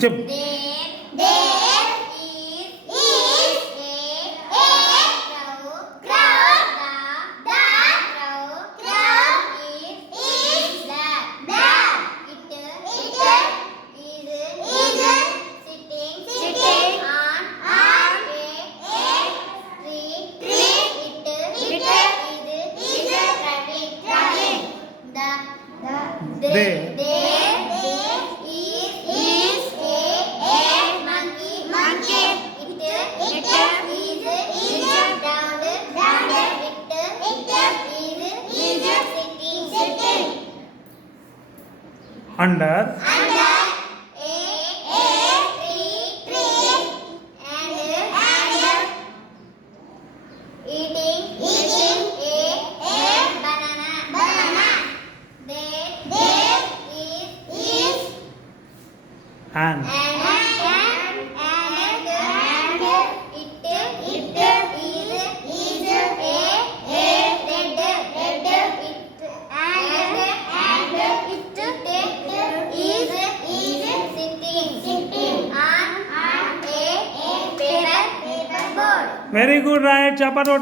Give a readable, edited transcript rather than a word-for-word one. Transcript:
Chip. There is a crow. The crow is black. It is sitting on a tree. It is traveling. There is a monkey. It is down. It is sitting Under. a tree and eating a banana. There is And. and it is a red. It is sitting on a paper board. Very good, right? Chapatota.